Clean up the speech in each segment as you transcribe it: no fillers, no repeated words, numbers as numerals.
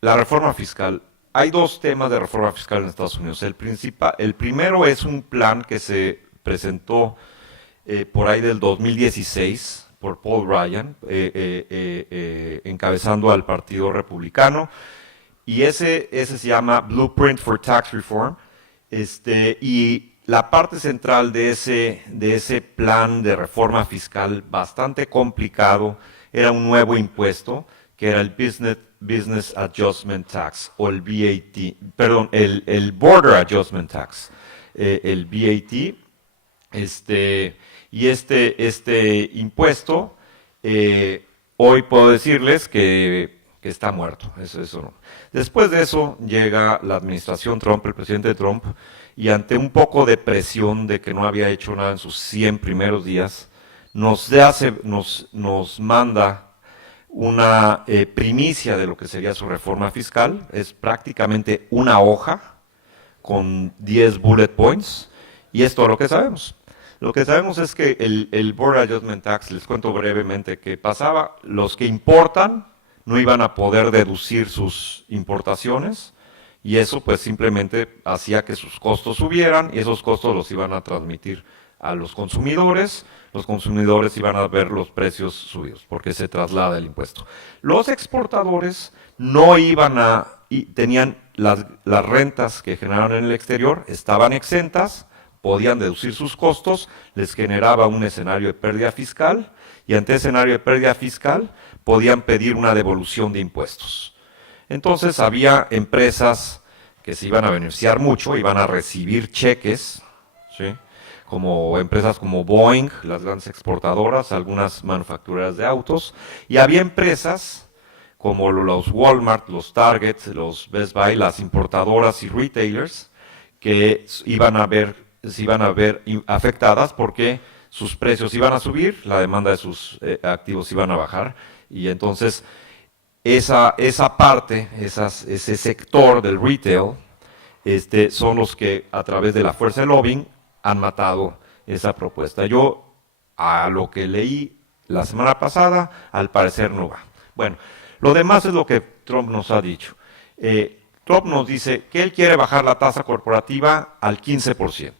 la reforma fiscal. Hay dos temas de reforma fiscal en Estados Unidos. El primero es un plan que se presentó por ahí del 2016 por Paul Ryan, encabezando al Partido Republicano, y ese se llama Blueprint for Tax Reform, y la parte central de ese plan de reforma fiscal bastante complicado era un nuevo impuesto que era el Business Adjustment Tax o el BAT, perdón, el Border Adjustment Tax, el BAT, y este impuesto, hoy puedo decirles que está muerto. Eso no. Después de eso llega la administración Trump, el presidente Trump, y ante un poco de presión de que no había hecho nada en sus 100 primeros días, nos manda una primicia de lo que sería su reforma fiscal. Es prácticamente una hoja con 10 bullet points, y es todo lo que sabemos. Lo que sabemos es que el Border Adjustment Tax, les cuento brevemente qué pasaba. Los que importan no iban a poder deducir sus importaciones, y eso pues simplemente hacía que sus costos subieran, y esos costos los iban a transmitir a los consumidores iban a ver los precios subidos, porque se traslada el impuesto. Los exportadores no iban a, y tenían las rentas que generaban en el exterior, estaban exentas, podían deducir sus costos, les generaba un escenario de pérdida fiscal, y ante ese escenario de pérdida fiscal podían pedir una devolución de impuestos. Entonces había empresas que se iban a beneficiar mucho, iban a recibir cheques, ¿sí?, como empresas como Boeing, las grandes exportadoras, algunas manufactureras de autos, y había empresas como los Walmart, los Target, los Best Buy, las importadoras y retailers, que se iban a ver afectadas porque sus precios iban a subir, la demanda de sus activos iban a bajar, y entonces esa parte, ese sector del retail, son los que a través de la fuerza de lobbying han matado esa propuesta. Yo, a lo que leí la semana pasada, al parecer no va. Bueno, lo demás es lo que Trump nos ha dicho. Trump nos dice que él quiere bajar la tasa corporativa al 15%.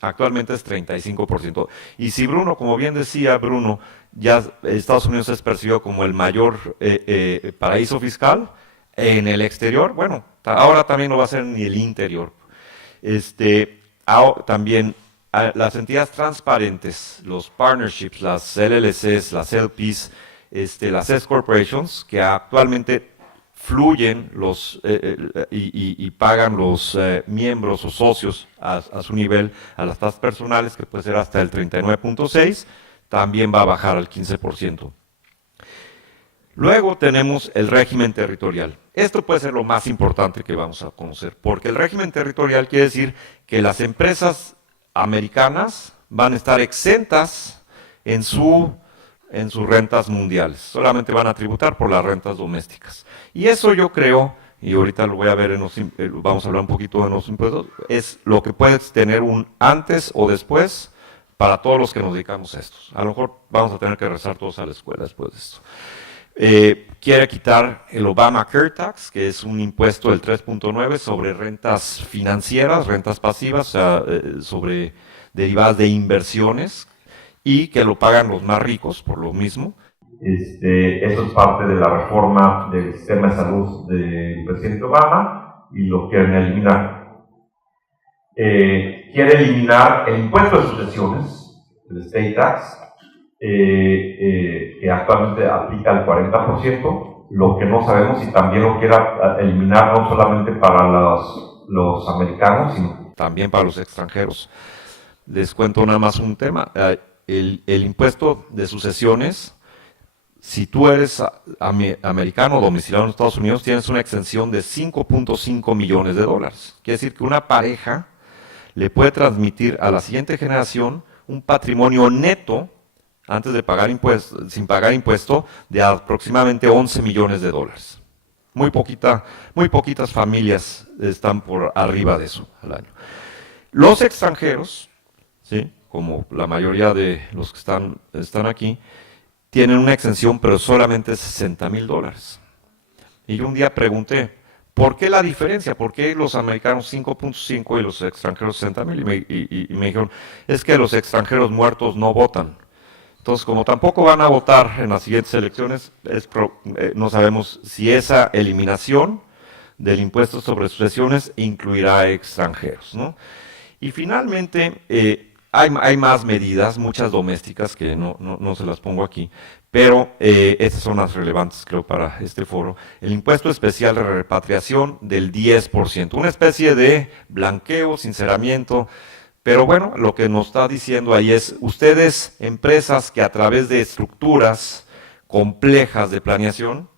Actualmente es 35%. Y si Bruno, como bien decía Bruno, ya Estados Unidos es percibido como el mayor paraíso fiscal en el exterior, bueno, ahora también no va a ser ni el interior. También las entidades transparentes, los partnerships, las LLCs, las LPs, las S corporations, que actualmente fluyen y pagan los miembros o socios a su nivel a las tasas personales, que puede ser hasta el 39.6, también va a bajar al 15%. Luego tenemos el régimen territorial. Esto puede ser lo más importante que vamos a conocer, porque el régimen territorial quiere decir que las empresas americanas van a estar exentas en sus rentas mundiales. Solamente van a tributar por las rentas domésticas. Y eso yo creo, y ahorita lo voy a ver, vamos a hablar un poquito de los impuestos, es lo que puedes tener un antes o después para todos los que nos dedicamos a esto. A lo mejor vamos a tener que regresar todos a la escuela después de esto. Quiere quitar el Obamacare Tax, que es un impuesto del 3.9 sobre rentas financieras, rentas pasivas, o sea, sobre derivadas de inversiones, y que lo pagan los más ricos por lo mismo. Eso es parte de la reforma del sistema de salud del presidente Obama, y lo quieren eliminar. Quiere eliminar el impuesto de sucesiones, el estate tax, que actualmente aplica el 40%, lo que no sabemos si también lo quiera eliminar no solamente para los americanos, sino también para los extranjeros. Les cuento nada más un tema. El impuesto de sucesiones, si tú eres americano domiciliado en Estados Unidos, tienes una exención de $5.5 millones. Quiere decir que una pareja le puede transmitir a la siguiente generación un patrimonio neto, antes de pagar impuestos, sin pagar impuesto, de aproximadamente $11 millones. Muy poquitas familias están por arriba de eso al año. Los extranjeros, ¿sí?, como la mayoría de los que están aquí, tienen una exención, pero solamente $60,000. Y yo un día pregunté, ¿por qué la diferencia? ¿Por qué los americanos 5.5 y los extranjeros 60,000? Y me dijeron, es que los extranjeros muertos no votan. Entonces, como tampoco van a votar en las siguientes elecciones, no sabemos si esa eliminación del impuesto sobre sucesiones incluirá extranjeros, ¿no? Y finalmente, hay más medidas, muchas domésticas, que no se las pongo aquí, pero estas son las relevantes, creo, para este foro. El impuesto especial de repatriación del 10%, una especie de blanqueo, sinceramiento. Pero bueno, lo que nos está diciendo ahí es, ustedes, empresas que a través de estructuras complejas de planeación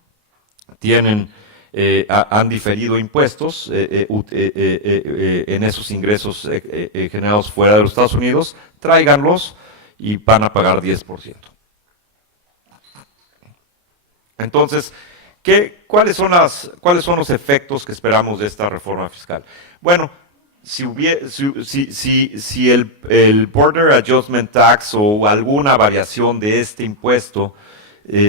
han diferido impuestos en esos ingresos generados fuera de los Estados Unidos, tráiganlos y van a pagar 10%. Entonces, ¿cuáles son los efectos que esperamos de esta reforma fiscal? Bueno, si el Border Adjustment Tax o alguna variación de este impuesto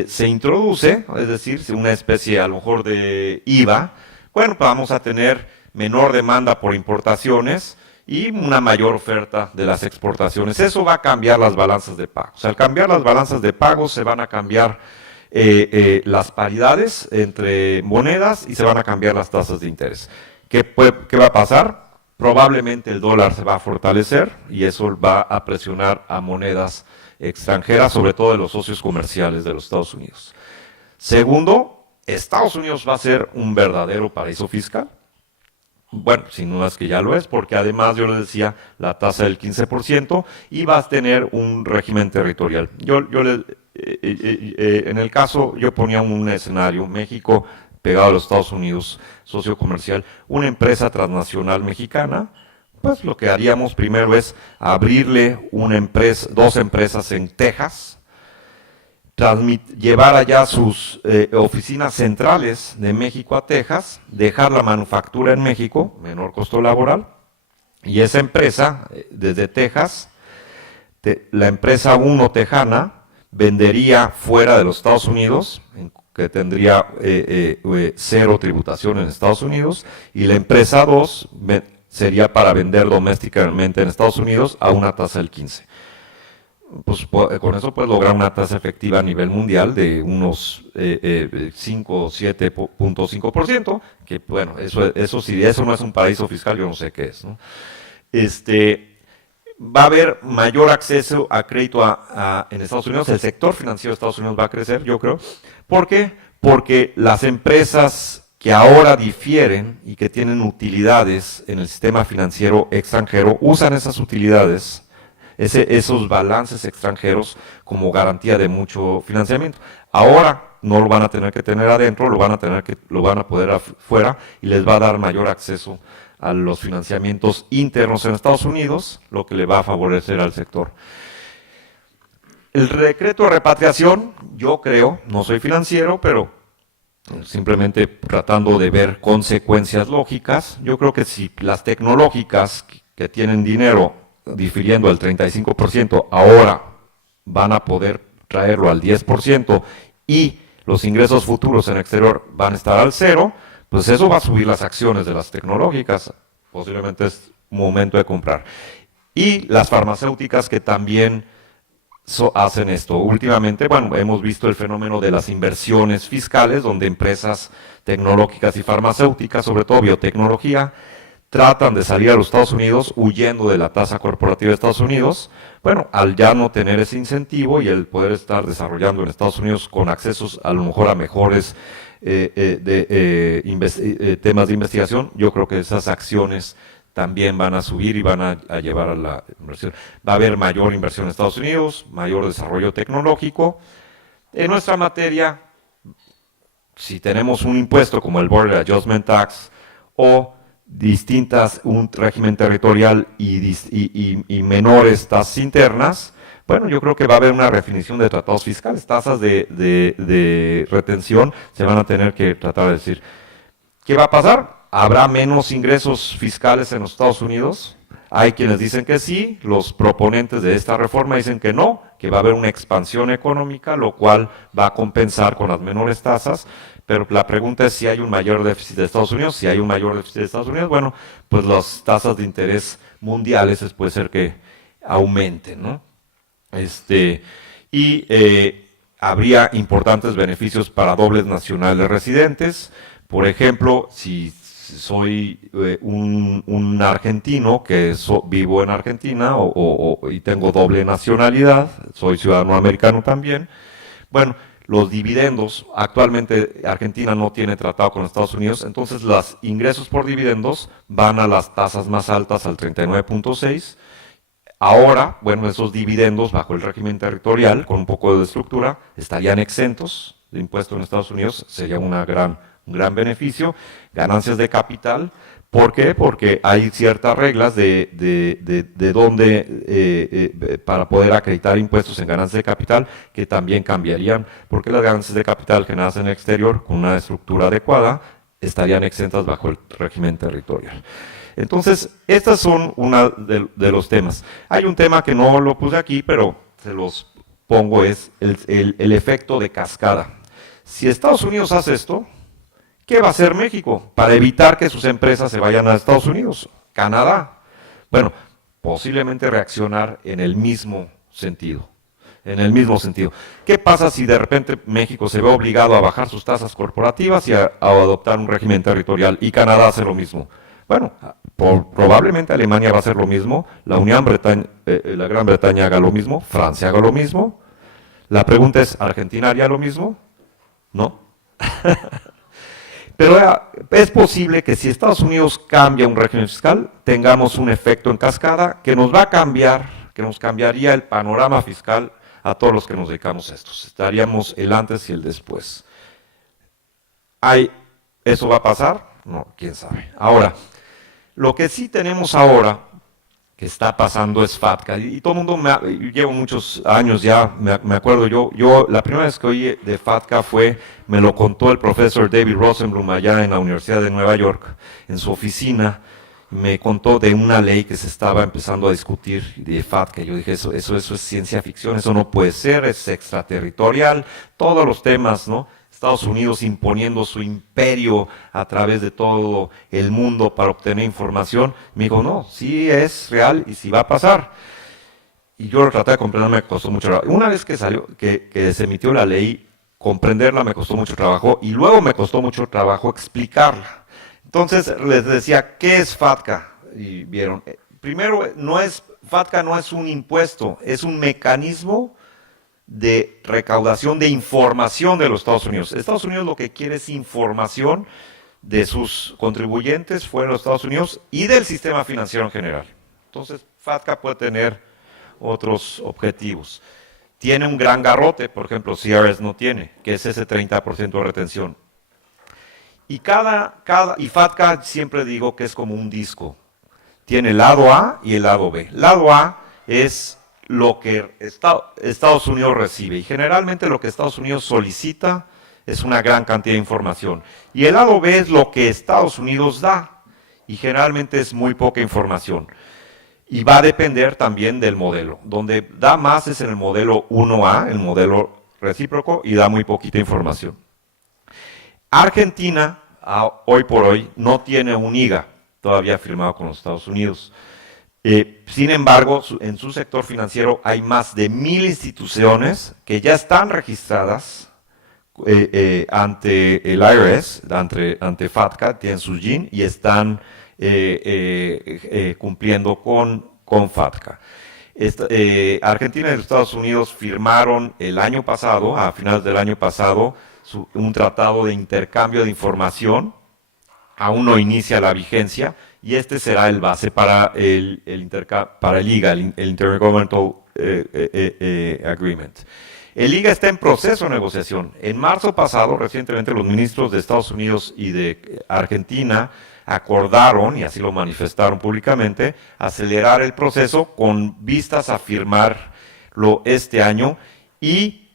se introduce, es decir, una especie a lo mejor de IVA, bueno, pues vamos a tener menor demanda por importaciones y una mayor oferta de las exportaciones. Eso va a cambiar las balanzas de pagos. Al cambiar las balanzas de pagos se van a cambiar las paridades entre monedas y se van a cambiar las tasas de interés. ¿Qué va a pasar? Probablemente el dólar se va a fortalecer y eso va a presionar a monedas extranjeras, sobre todo de los socios comerciales de los Estados Unidos. Segundo, Estados Unidos va a ser un verdadero paraíso fiscal. Bueno, sin duda es que ya lo es, porque además yo les decía la tasa del 15% y vas a tener un régimen territorial. En el caso, yo ponía un escenario, México pegado a los Estados Unidos, socio comercial, una empresa transnacional mexicana, pues lo que haríamos primero es abrirle dos empresas en Texas, llevar allá sus oficinas centrales de México a Texas, dejar la manufactura en México, menor costo laboral, y esa empresa, desde Texas, la empresa 1 tejana, vendería fuera de los Estados Unidos, que tendría cero tributación en Estados Unidos, y la empresa 2 sería para vender domésticamente en Estados Unidos a una tasa del 15%. Pues con eso puedes lograr una tasa efectiva a nivel mundial de unos 5 o 7.5%, que bueno, si eso no es un paraíso fiscal, yo no sé qué es, ¿no? Va a haber mayor acceso a crédito en Estados Unidos, el sector financiero de Estados Unidos va a crecer, yo creo. ¿Por qué? Porque las empresas que ahora difieren y que tienen utilidades en el sistema financiero extranjero, usan esas utilidades, esos balances extranjeros como garantía de mucho financiamiento. Ahora no lo van a tener que tener adentro, lo van a poder afuera y les va a dar mayor acceso a los financiamientos internos en Estados Unidos, lo que le va a favorecer al sector. El decreto de repatriación, yo creo, no soy financiero, pero simplemente tratando de ver consecuencias lógicas, yo creo que si las tecnológicas que tienen dinero difiriendo al 35%, ahora van a poder traerlo al 10% y los ingresos futuros en exterior van a estar al 0%, pues eso va a subir las acciones de las tecnológicas, posiblemente es momento de comprar. Y las farmacéuticas que también hacen esto. Últimamente, bueno, hemos visto el fenómeno de las inversiones fiscales, donde empresas tecnológicas y farmacéuticas, sobre todo biotecnología, tratan de salir a los Estados Unidos huyendo de la tasa corporativa de Estados Unidos. Bueno, al ya no tener ese incentivo y el poder estar desarrollando en Estados Unidos con accesos a lo mejor a mejores temas de investigación, yo creo que esas acciones también van a subir y van a llevar a la inversión. Va a haber mayor inversión en Estados Unidos, mayor desarrollo tecnológico. En nuestra materia, si tenemos un impuesto como el Border Adjustment Tax o un régimen territorial y menores tasas internas, bueno, yo creo que va a haber una redefinición de tratados fiscales, tasas de retención, se van a tener que tratar de decir. ¿Qué va a pasar? ¿Habrá menos ingresos fiscales en los Estados Unidos? Hay quienes dicen que sí, los proponentes de esta reforma dicen que no, que va a haber una expansión económica, lo cual va a compensar con las menores tasas, Pero la pregunta es si hay un mayor déficit de Estados Unidos. Si hay un mayor déficit de Estados Unidos, bueno, pues las tasas de interés mundiales puede ser que aumenten, ¿no? Y habría importantes beneficios para dobles nacionales residentes. Por ejemplo, si soy un argentino que vivo en Argentina y tengo doble nacionalidad, soy ciudadano americano también, bueno, los dividendos, actualmente Argentina no tiene tratado con Estados Unidos, entonces los ingresos por dividendos van a las tasas más altas, al 39.6. Ahora, bueno, esos dividendos bajo el régimen territorial, con un poco de estructura, estarían exentos de impuesto en Estados Unidos, sería un gran beneficio. Ganancias de capital, ¿por qué? Porque hay ciertas reglas de dónde, para poder acreditar impuestos en ganancias de capital, que también cambiarían, porque las ganancias de capital generadas en el exterior, con una estructura adecuada, estarían exentas bajo el régimen territorial. Entonces, estas son uno de los temas. Hay un tema que no lo puse aquí, pero se los pongo, es el efecto de cascada. Si Estados Unidos hace esto, ¿qué va a hacer México para evitar que sus empresas se vayan a Estados Unidos? Canadá. Bueno, posiblemente reaccionar en el mismo sentido. ¿Qué pasa si de repente México se ve obligado a bajar sus tasas corporativas y a adoptar un régimen territorial y Canadá hace lo mismo? Bueno, probablemente Alemania va a hacer lo mismo, la Gran Bretaña haga lo mismo, Francia haga lo mismo. La pregunta es, ¿Argentina haría lo mismo? No. Pero es posible que si Estados Unidos cambia un régimen fiscal, tengamos un efecto en cascada que nos va a cambiar, que nos cambiaría el panorama fiscal a todos los que nos dedicamos a esto. Estaríamos el antes y el después. ¿Eso va a pasar? No, quién sabe. Ahora, lo que sí tenemos ahora, que está pasando, es FATCA. Y todo el mundo, llevo muchos años ya, me acuerdo, yo la primera vez que oí de FATCA me lo contó el profesor David Rosenblum allá en la Universidad de Nueva York, en su oficina. Me contó de una ley que se estaba empezando a discutir de FATCA. Yo dije, eso es ciencia ficción, eso no puede ser, es extraterritorial, todos los temas, ¿no? Estados Unidos imponiendo su imperio a través de todo el mundo para obtener información. Me dijo, no, sí es real y sí va a pasar. Y yo lo traté de comprender, me costó mucho trabajo. Una vez que salió, que se emitió la ley, comprenderla me costó mucho trabajo y luego me costó mucho trabajo explicarla. Entonces les decía, ¿qué es FATCA? Y vieron, primero, FATCA no es un impuesto, es un mecanismo de recaudación de información de los Estados Unidos. Estados Unidos lo que quiere es información de sus contribuyentes fuera de los Estados Unidos y del sistema financiero en general. Entonces, FATCA puede tener otros objetivos. Tiene un gran garrote, por ejemplo, CRS no tiene, que es ese 30% de retención. Y FATCA siempre digo que es como un disco. Tiene el lado A y el lado B. El lado A es lo que Estados Unidos recibe, y generalmente lo que Estados Unidos solicita es una gran cantidad de información. Y el lado B es lo que Estados Unidos da, y generalmente es muy poca información. Y va a depender también del modelo. Donde da más es en el modelo 1A, el modelo recíproco, y da muy poquita información. Argentina, hoy por hoy, no tiene un IGA todavía firmado con los Estados Unidos. Sin embargo, en su sector financiero hay más de 1000 instituciones que ya están registradas ante el IRS, ante FATCA, tienen su GIN y están cumpliendo con FATCA. Argentina y los Estados Unidos firmaron el año pasado, a finales del año pasado, un tratado de intercambio de información. Aún no inicia la vigencia, y este será el base para el IGA, el Intergovernmental Agreement. El IGA está en proceso de negociación. En marzo pasado, recientemente, los ministros de Estados Unidos y de Argentina acordaron, y así lo manifestaron públicamente, acelerar el proceso con vistas a firmarlo este año y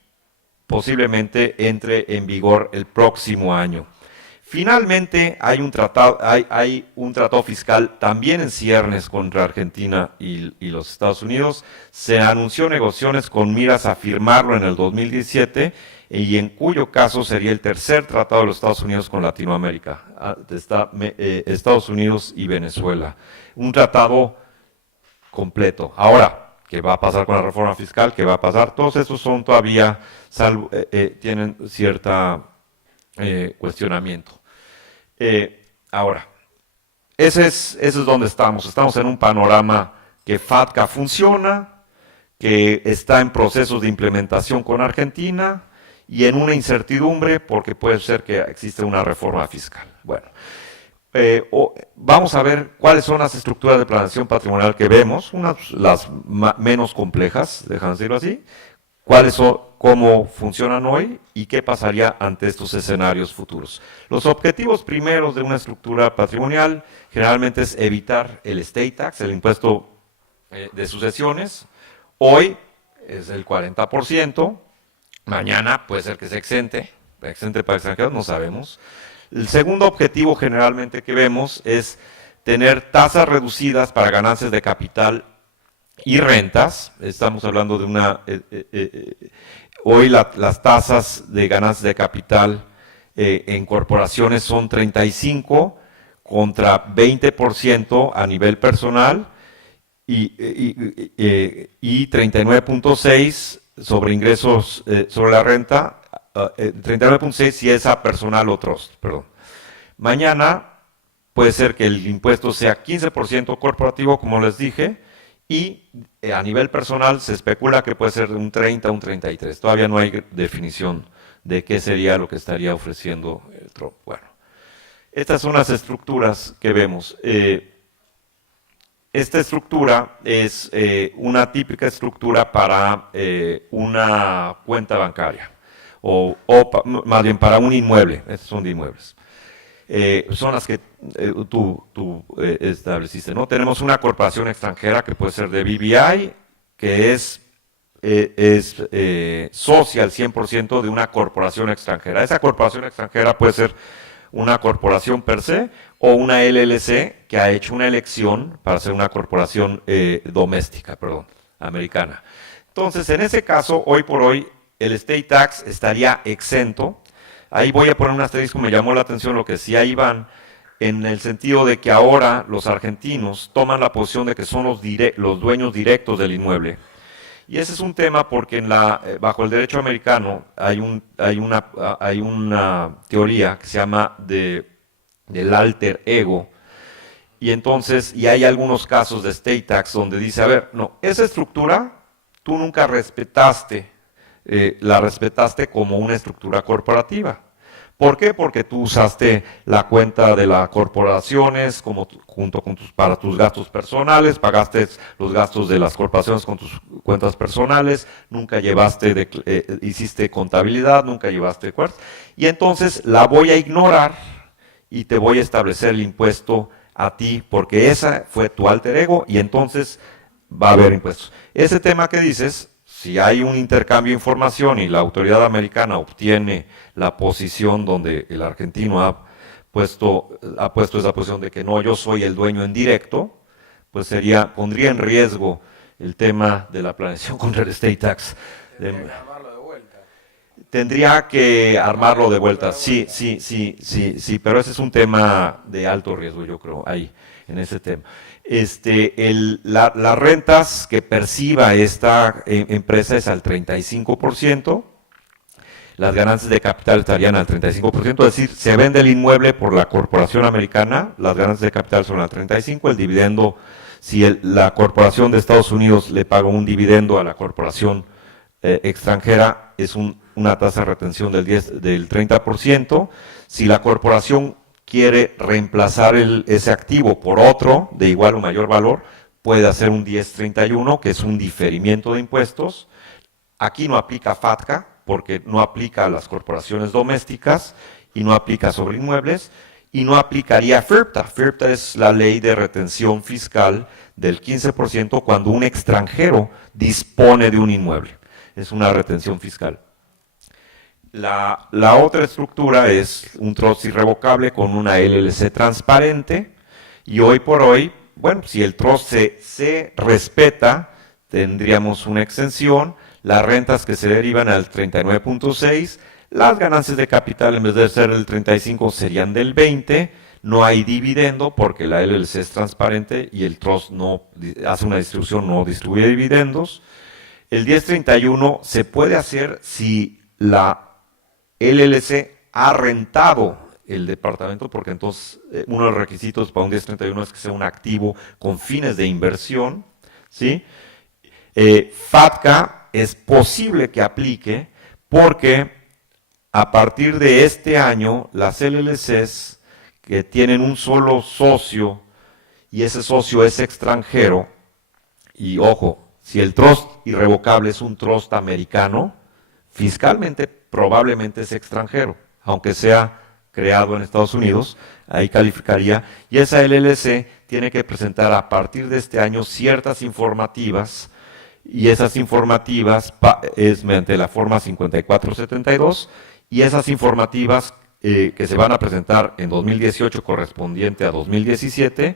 posiblemente entre en vigor el próximo año. Finalmente, hay un tratado fiscal también en ciernes contra Argentina y los Estados Unidos. Se anunció negociaciones con miras a firmarlo en el 2017 y en cuyo caso sería el tercer tratado de los Estados Unidos con Latinoamérica, Estados Unidos y Venezuela. Un tratado completo. Ahora, ¿qué va a pasar con la reforma fiscal? ¿Qué va a pasar? Todos estos son todavía, tienen cierta cuestionamiento. Ahora, ese es donde estamos. Estamos en un panorama que FATCA funciona, que está en procesos de implementación con Argentina y en una incertidumbre porque puede ser que existe una reforma fiscal. Bueno, vamos a ver cuáles son las estructuras de planeación patrimonial que vemos, las menos complejas, déjame decirlo así, cuáles son, cómo funcionan hoy y qué pasaría ante estos escenarios futuros. Los objetivos primeros de una estructura patrimonial generalmente es evitar el estate tax, el impuesto de sucesiones. Hoy es el 40%, mañana puede ser que se exente para extranjeros, no sabemos. El segundo objetivo generalmente que vemos es tener tasas reducidas para ganancias de capital y rentas. Estamos hablando de hoy las tasas de ganancias de capital en corporaciones son 35 contra 20% a nivel personal y 39.6 sobre ingresos sobre la renta, 39.6 si es a personal o trust, perdón. Mañana puede ser que el impuesto sea 15% corporativo, como les dije, y a nivel personal se especula que puede ser de un 30 a un 33. Todavía no hay definición de qué sería lo que estaría ofreciendo Trump. Bueno, estas son las estructuras que vemos. Esta estructura es una típica estructura para una cuenta bancaria, o más bien para un inmueble. Estos son de inmuebles. Son las que tú estableciste, ¿no? Tenemos una corporación extranjera que puede ser de BVI, que es socia al 100% de una corporación extranjera. Esa corporación extranjera puede ser una corporación per se o una LLC que ha hecho una elección para ser una corporación doméstica, americana. Entonces, en ese caso, hoy por hoy, el estate tax estaría exento. Ahí voy a poner un asterisco, me llamó la atención lo que decía Iván, en el sentido de que ahora los argentinos toman la posición de que son los dueños directos del inmueble. Y ese es un tema porque bajo el derecho americano hay una teoría que se llama del alter ego, y entonces, y hay algunos casos de estate tax donde dice, a ver, no, esa estructura tú nunca respetaste, la respetaste como una estructura corporativa. ¿Por qué? Porque tú usaste la cuenta de las corporaciones junto con para tus gastos personales, pagaste los gastos de las corporaciones con tus cuentas personales, nunca hiciste contabilidad, nunca llevaste cuartos, y entonces la voy a ignorar y te voy a establecer el impuesto a ti, porque esa fue tu alter ego y entonces va a haber impuestos. Ese tema que dices, si hay un intercambio de información y la autoridad americana obtiene la posición donde el argentino ha puesto esa posición de que no, yo soy el dueño en directo, pues pondría en riesgo el tema de la planeación contra el estate tax. Tendría que armarlo de vuelta, sí, pero ese es un tema de alto riesgo, yo creo, ahí, en ese tema. Las rentas que perciba esta empresa es al 35%, las ganancias de capital estarían al 35%, es decir, se vende el inmueble por la corporación americana, las ganancias de capital son al 35%, el dividendo, si la corporación de Estados Unidos le paga un dividendo a la corporación extranjera, es una tasa de retención del 30%, si la corporación quiere reemplazar ese activo por otro de igual o mayor valor, puede hacer un 1031, que es un diferimiento de impuestos. Aquí no aplica FATCA, porque no aplica a las corporaciones domésticas y no aplica sobre inmuebles, y no aplicaría FIRPTA. FIRPTA es la ley de retención fiscal del 15% cuando un extranjero dispone de un inmueble. Es una retención fiscal. La otra estructura es un trust irrevocable con una LLC transparente, y hoy por hoy, bueno, si el trust se respeta, tendríamos una exención. las rentas que se derivan al 39.6, las ganancias de capital en vez de ser el 35 serían del 20, no hay dividendo porque la LLC es transparente y el trust no hace una distribución, no distribuye dividendos. El 1031 se puede hacer si la LLC ha rentado el departamento, porque entonces uno de los requisitos para un 1031 es que sea un activo con fines de inversión, ¿sí? FATCA es posible que aplique porque a partir de este año las LLCs que tienen un solo socio y ese socio es extranjero, y ojo, si el trust irrevocable es un trust americano, fiscalmente probablemente es extranjero, aunque sea creado en Estados Unidos, ahí calificaría, y esa LLC tiene que presentar a partir de este año ciertas informativas, y esas informativas es mediante la forma 5472, y esas informativas que se van a presentar en 2018 correspondiente a 2017,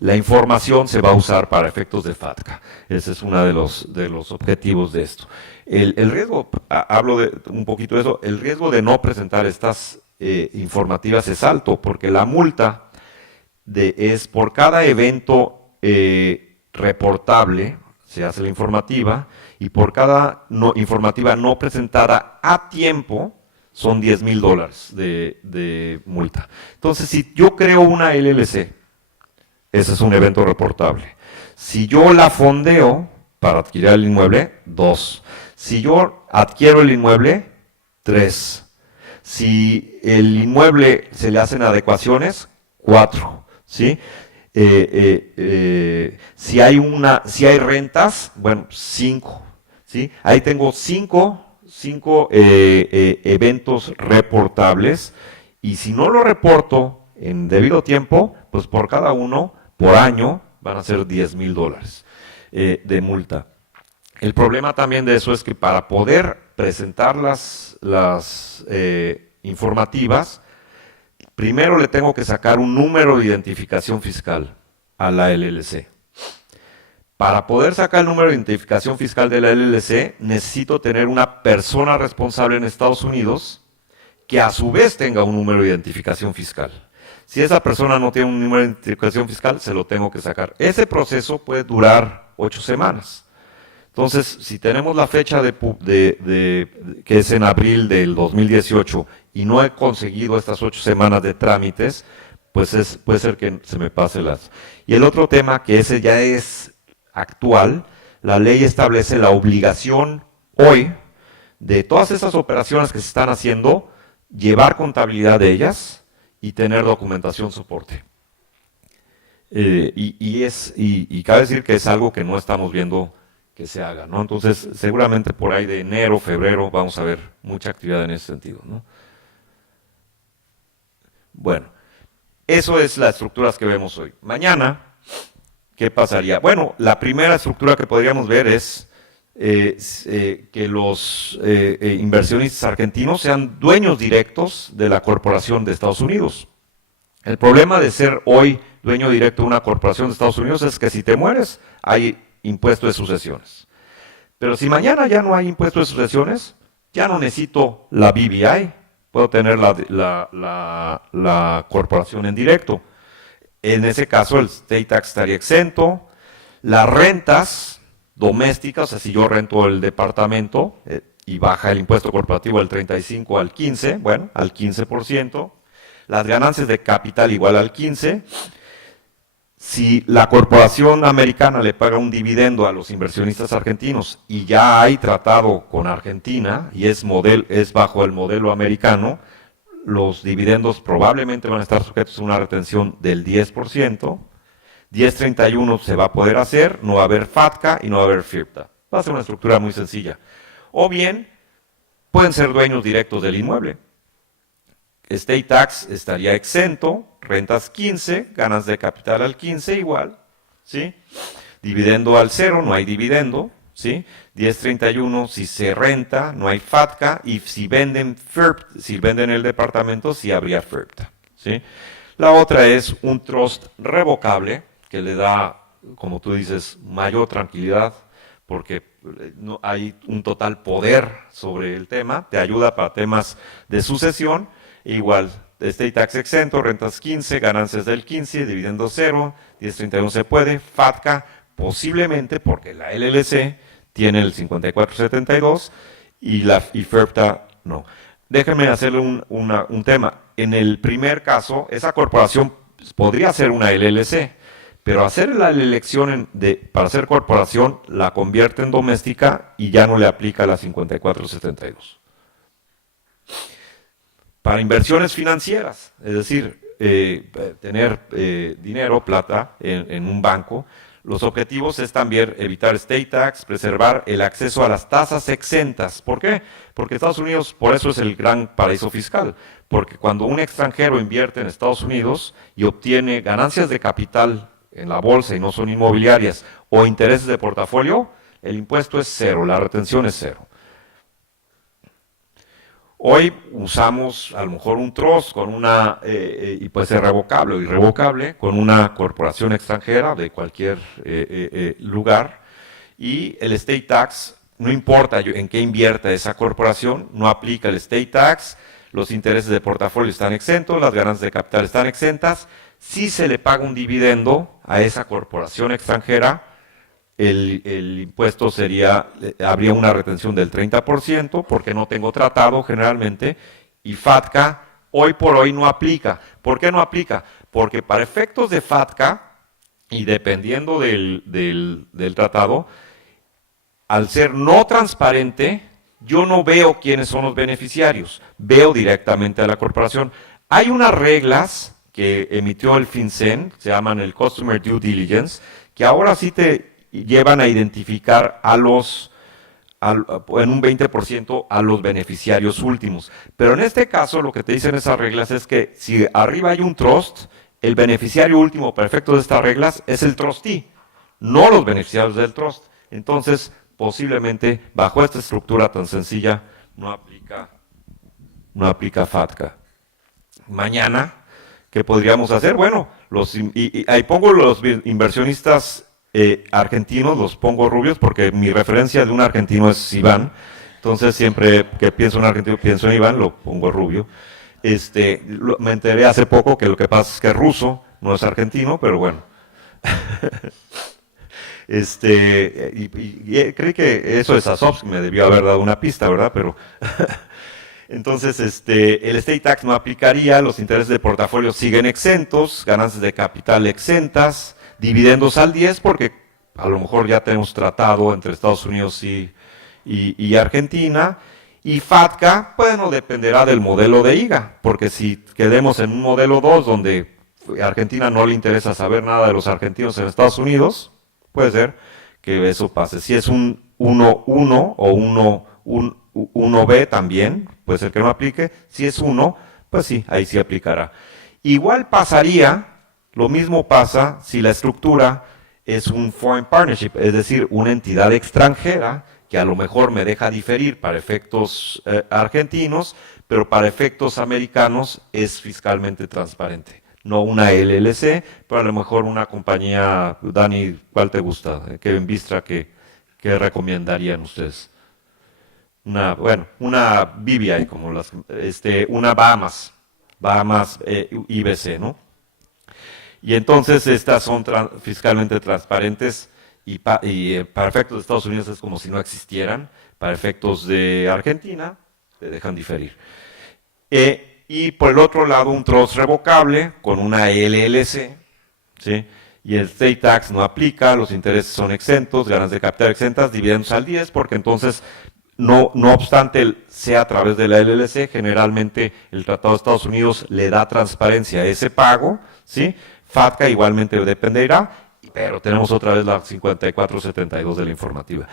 la información se va a usar para efectos de FATCA. Ese es uno de los objetivos de esto. El riesgo, hablo un poquito de eso, el riesgo de no presentar estas informativas es alto, porque la multa es por cada evento reportable, se hace la informativa, y por cada informativa no presentada a tiempo, son $10,000 de multa. Entonces, si yo creo una LLC, ese es un evento reportable. Si yo la fondeo para adquirir el inmueble, 2. Si yo adquiero el inmueble, 3. Si el inmueble se le hacen adecuaciones, 4. ¿Sí? Si hay rentas, bueno, 5. ¿Sí? Ahí tengo 5 eventos reportables, y si no lo reporto en debido tiempo, pues por cada uno, por año, van a ser $10,000 de multa. El problema también de eso es que para poder presentar las informativas, primero le tengo que sacar un número de identificación fiscal a la LLC. Para poder sacar el número de identificación fiscal de la LLC, necesito tener una persona responsable en Estados Unidos que a su vez tenga un número de identificación fiscal. Si esa persona no tiene un número de identificación fiscal, se lo tengo que sacar. Ese proceso puede durar 8 semanas. Entonces, si tenemos la fecha que es en abril del 2018 y no he conseguido estas 8 semanas de trámites, pues puede ser que se me pase las... Y el otro tema, que ese ya es actual, la ley establece la obligación hoy de todas esas operaciones que se están haciendo, llevar contabilidad de ellas y tener documentación soporte. Y cabe decir que es algo que no estamos viendo que se haga, ¿no? Entonces, seguramente por ahí de enero, febrero, vamos a ver mucha actividad en ese sentido, ¿no? Bueno, eso es las estructuras que vemos hoy. Mañana, ¿qué pasaría? Bueno, la primera estructura que podríamos ver es que los inversionistas argentinos sean dueños directos de la corporación de Estados Unidos. El problema de ser hoy dueño directo de una corporación de Estados Unidos es que si te mueres, hay impuesto de sucesiones. Pero si mañana ya no hay impuesto de sucesiones, ya no necesito la BVI, puedo tener la corporación en directo. En ese caso el state tax estaría exento. Las rentas domésticas, o sea, si yo rento el departamento y baja el impuesto corporativo del 35 al 15, bueno, al 15%. Las ganancias de capital igual al 15%. Si la corporación americana le paga un dividendo a los inversionistas argentinos y ya hay tratado con Argentina y es bajo el modelo americano, los dividendos probablemente van a estar sujetos a una retención del 10%. 1031 se va a poder hacer, no va a haber FATCA y no va a haber FIRPTA. Va a ser una estructura muy sencilla. O bien, pueden ser dueños directos del inmueble. State tax estaría exento, rentas 15, ganas de capital al 15 igual, ¿sí? Dividendo al 0, no hay dividendo, ¿sí? 1031, si se renta, no hay FATCA, y si venden el departamento, sí habría FIRPTA, ¿sí? La otra es un trust revocable, que le da, como tú dices, mayor tranquilidad, porque no, hay un total poder sobre el tema, te ayuda para temas de sucesión, igual, estate tax exento, rentas 15, ganancias del 15, dividendo 0, 1031 se puede, FATCA posiblemente, porque la LLC tiene el 5472 y FERPTA no. Déjenme hacerle un tema. En el primer caso, esa corporación podría ser una LLC, pero hacer la elección para ser corporación la convierte en doméstica y ya no le aplica la 5472. Para inversiones financieras, es decir, tener dinero, plata en un banco, los objetivos es también evitar estate tax, preservar el acceso a las tasas exentas. ¿Por qué? Porque Estados Unidos, por eso es el gran paraíso fiscal, porque cuando un extranjero invierte en Estados Unidos y obtiene ganancias de capital en la bolsa y no son inmobiliarias, o intereses de portafolio, el impuesto es cero, la retención es cero. Hoy usamos a lo mejor un trust con y puede ser revocable o irrevocable, con una corporación extranjera de cualquier lugar, y el estate tax, no importa en qué invierta esa corporación, no aplica el estate tax, los intereses de portafolio están exentos, las ganancias de capital están exentas. Si se le paga un dividendo a esa corporación extranjera, el impuesto habría una retención del 30%, porque no tengo tratado generalmente, y FATCA hoy por hoy no aplica. ¿Por qué no aplica? Porque para efectos de FATCA, y dependiendo del tratado, al ser no transparente, yo no veo quiénes son los beneficiarios, veo directamente a la corporación. Hay unas reglas que emitió el FinCEN, se llaman el Customer Due Diligence, que ahora sí te llevan a identificar en un 20% a los beneficiarios últimos. Pero en este caso lo que te dicen esas reglas es que si arriba hay un trust, el beneficiario último perfecto de estas reglas es el trustee, no los beneficiarios del trust. Entonces, posiblemente bajo esta estructura tan sencilla no aplica FATCA. Mañana, ¿qué podríamos hacer? Bueno, ahí pongo los inversionistas argentinos, los pongo rubios porque mi referencia de un argentino es Iván. Entonces siempre que pienso en un argentino pienso en Iván, lo pongo rubio. Me enteré hace poco que lo que pasa es que es ruso, no es argentino, pero bueno. Creí que eso de Sasovsky me debió haber dado una pista, ¿verdad? Pero entonces el estate tax no aplicaría, los intereses de portafolio siguen exentos, ganancias de capital exentas, dividendos al 10, porque a lo mejor ya tenemos tratado entre Estados Unidos y Argentina. Y FATCA, bueno, dependerá del modelo de IGA, porque si quedemos en un modelo 2 donde a Argentina no le interesa saber nada de los argentinos en Estados Unidos, puede ser que eso pase. Si es un 1-1 o un 1B también, puede ser que no aplique. Si es 1, pues sí, ahí sí aplicará. Igual pasaría, lo mismo pasa si la estructura es un foreign partnership, es decir, una entidad extranjera que a lo mejor me deja diferir para efectos argentinos, pero para efectos americanos es fiscalmente transparente. No una LLC, pero a lo mejor una compañía. Dani, ¿cuál te gusta? Kevin Vistra, ¿qué recomendarían ustedes? Una BVI, como una Bahamas IBC, ¿no? Y entonces estas son fiscalmente transparentes y para efectos de Estados Unidos es como si no existieran, para efectos de Argentina te dejan diferir. Y por el otro lado un trust revocable con una LLC, ¿sí? Y el state tax no aplica, los intereses son exentos, ganancias de capital exentas, dividendos al 10, porque entonces, no obstante sea a través de la LLC, generalmente el Tratado de Estados Unidos le da transparencia a ese pago, ¿sí? FATCA igualmente dependerá, pero tenemos otra vez la 5472 de la informativa.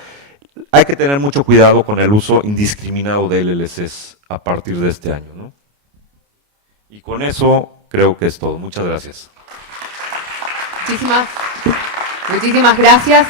Hay que tener mucho cuidado con el uso indiscriminado de LLCs a partir de este año, ¿no? Y con eso creo que es todo. Muchas gracias. Muchísimas gracias.